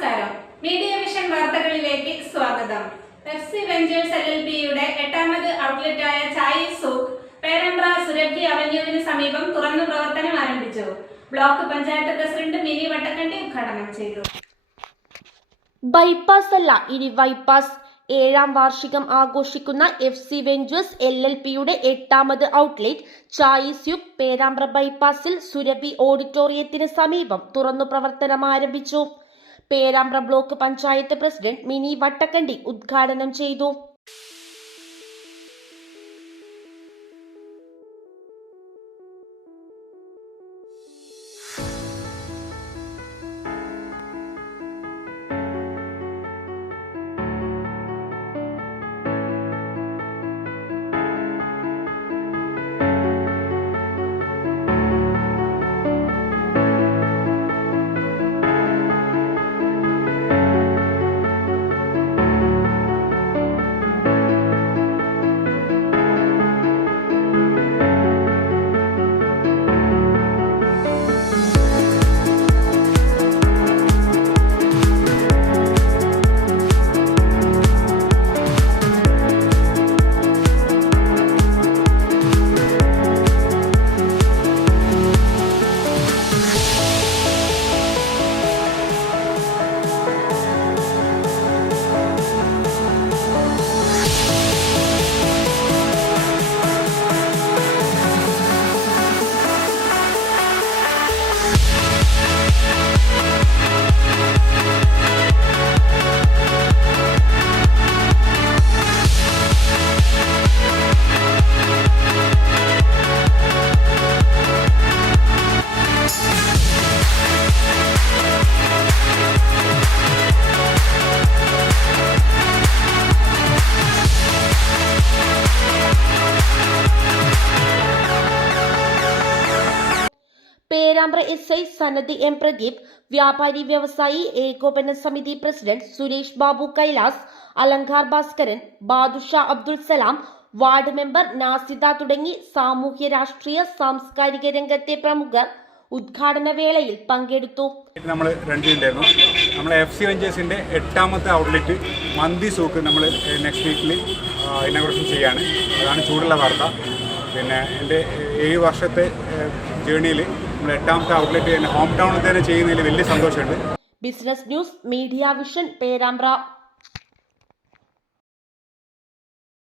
നമസ്കാരം. Media vision വാർത്തകളിലേക്ക് സ്വാഗതം. എഫ് വെഞ്ചേഴ്സ് എൽ എൽ ബിയുടെ എട്ടാമത് ഔട്ട്ലെറ്റായ ചായ് സൂക്ക് പേരമ്പ്ര സുരഭി അവന്യൂവിന് സമീപം തുറന്നു പ്രവർത്തനം ആരംഭിച്ചു. ബ്ലോക്ക് പഞ്ചായത്ത് പ്രസിഡന്റ് മിനി വട്ടക്കണ്ടി ഉദ്ഘാടനം ചെയ്തു. ബൈപ്പാസ് അല്ല ഇനി ബൈപ്പാസ് ഏഴാം വാർഷികം ആഘോഷിക്കുന്ന F C ventures L L പിയുടെ എട്ടാമത് ഔട്ട്ലെറ്റ് ചായീസ് യുഗ് പേരാമ്പ്ര ബൈപ്പാസിൽ സുരഭി ഓഡിറ്റോറിയത്തിന് സമീപം തുറന്നു പ്രവർത്തനം ആരംഭിച്ചു. പേരാമ്പ്ര ബ്ലോക്ക് പഞ്ചായത്ത് പ്രസിഡന്റ് മിനി വട്ടക്കണ്ടി ഉദ്ഘാടനം ചെയ്തു Perambra S I Sanadi M Pradeep വ്യാപാരി വ്യവസായി ഏകോപന സമിതി president Suresh Babu Kailas Alankar Bhaskaran Badusha Abdul Salam ward member Nasida തുടങ്ങി സാമൂഹ്യ രാഷ്ട്രീയ സാംസ്കാരിക രംഗത്തെ പ്രമുഖർ ഉദ്ഘാടന വേളയിൽ പങ്കെടുത്തു. നമ്മൾ രണ്ട് ഉണ്ടായിരുന്നു. നമ്മൾ എഫ് സി വെഞ്ചേഴ്സിന്റെ എട്ടാമത്തെ ഔട്ട്ലെറ്റ് മന്തി സൂക്ക് നമ്മൾ നെക്സ്റ്റ് വീക്കിൽ ഇനോഗ്രേഷൻ ചെയ്യാണ്. അതാണ് ചൂടുള്ള വാർത്ത. പിന്നെ എന്റെ ഏഴ് വർഷത്തെ ജേണിയിൽ നമ്മുടെ എട്ടാമത്തെ ഔട്ട്ലെറ്റ് ഹോം ടൗണിൽ തന്നെ ചെയ്യുന്നതിൽ വലിയ സന്തോഷമുണ്ട്. Business news media vision Perambra.